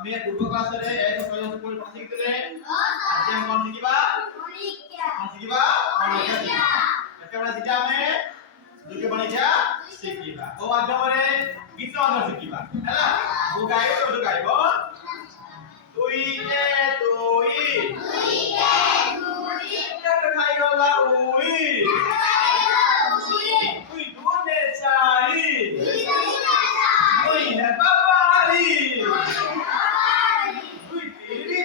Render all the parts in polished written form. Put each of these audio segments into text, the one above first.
ଆମେ ପୂର୍ବ କ୍ଲାସରେ ଏକ ସହଜ କୋଡ କଣ ଶିଖିଥିଲେ ଆଜି ଆମେ କଣ ଶିଖିବା ଗଣିତ କେତେବେଳେ ଶିଖିବା ଆମେ ଦୁଇଟି ଗଣିତ ଶିଖିବା ଓ ମାଧ୍ୟମରେ ଗୀତ ମଧ୍ୟ ଶିଖିବା ହେଲା ମୁଁ ଗାଇବ ତୁ ଗାଇବ ଦୁଇ କେ ଦୁଇ କେତେ ଖାଇଗଲା ଉଇ ଦୁଇ ଦୁନେ ଚାରି ଦୁଇ ହେବା ପାରି ଦୁଇ ତିନି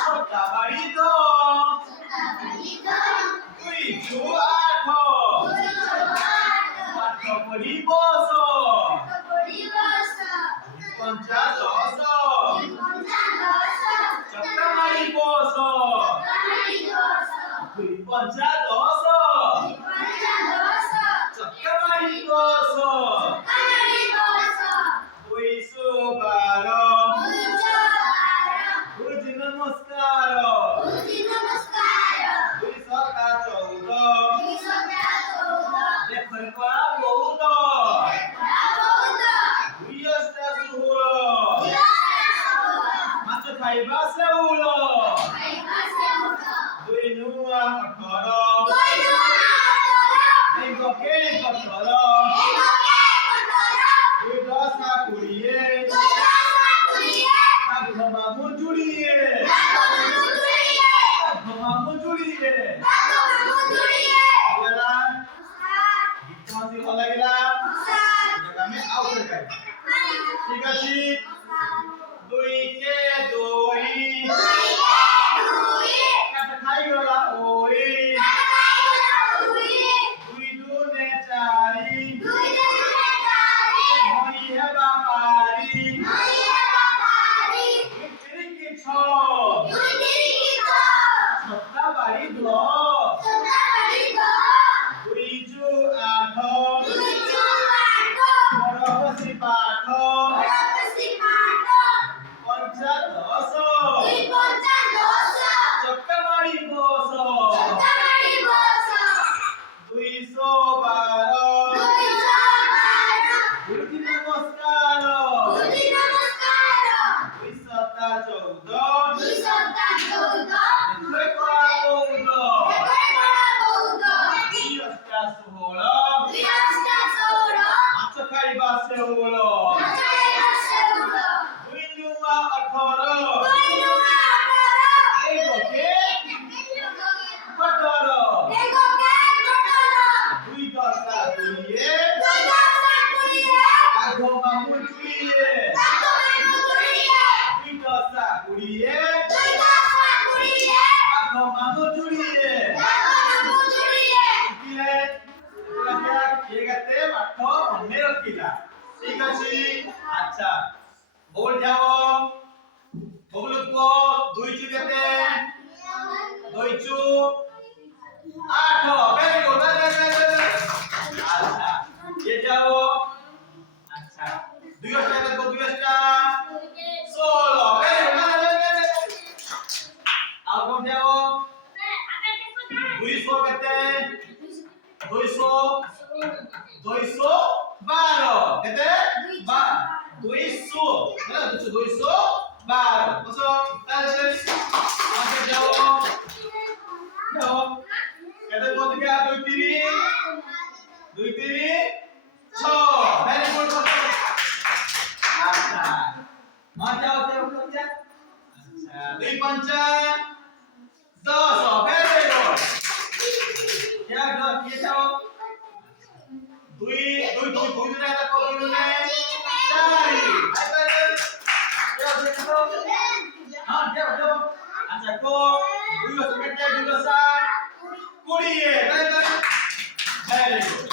ଛୋଟା ବାড়ি তো দুই চু আঠ আঠ পড়ি বস পঞ্চা দশ চক্কা মারি বস দুই পঞ্চা দশ চক্কা মারি বস দুইশো বারো গুরুজি নমস্কার দুই সতা চৌদ লেখর করা বহুত দুই অষ্টা ষোল মাছ খাইবা সেউল দুই নূয়া 18 এই গকে 18 দুই দশা 20 মামু জুড়িয়ে বলা গীত মাঝে ভালো লাগিলা আমি আউট গাই ঠিক আছে দুই কে দুই কাটা খাই গলা ওই দুই দুনে চারি মই হেবা পারি দুই তিরিকি ছ ছটা বাড়ি দশ দুই চু আঠ বড় বসি পাঠ পঞ্চা দশ চক্কা মারি বস দুইশো বারো গুরুজি নমস্কার দুই সতা চৌদ লেখর করা বৌদ্ধ দুই অষ্টা ষোল মাছ খাইবা সেউল দুই নূয়া 18 এই গকে 18 দুই দশা 20 আঘ মামু জুড়িয়ে দুই দশা 20 আঘ মামু জুড়িয়ে শিখিলে তোরা কিଏ କେତେ ପାଠ ମନେ ରଖିଲା ঠিক আছে আচ্ছা বল যাও বগলু কো দুই চু কেতে দুই চু 8 ভেরি গুড আচ্ছা ये যাও আচ্ছা দুই অষ্টা কত দুই অষ্টা 16 ভেরি গুড আর কোন যাও 200 কেতে 200 212 কেতে 200 না 212 বসো তাহলে আচ্ছা যাও কেতে কত কে 2 3 6 ভেরি গুড আচ্ছা মা যাও আচ্ছা 2 पंचा 10 ভেরি গুড क्या किए जाओ दुई दुई दुई दुई ने आता को दुई ने चारि क्या देखो हां जाओ अच्छा को दुई से कटे दुई सा 20 वेरी गुड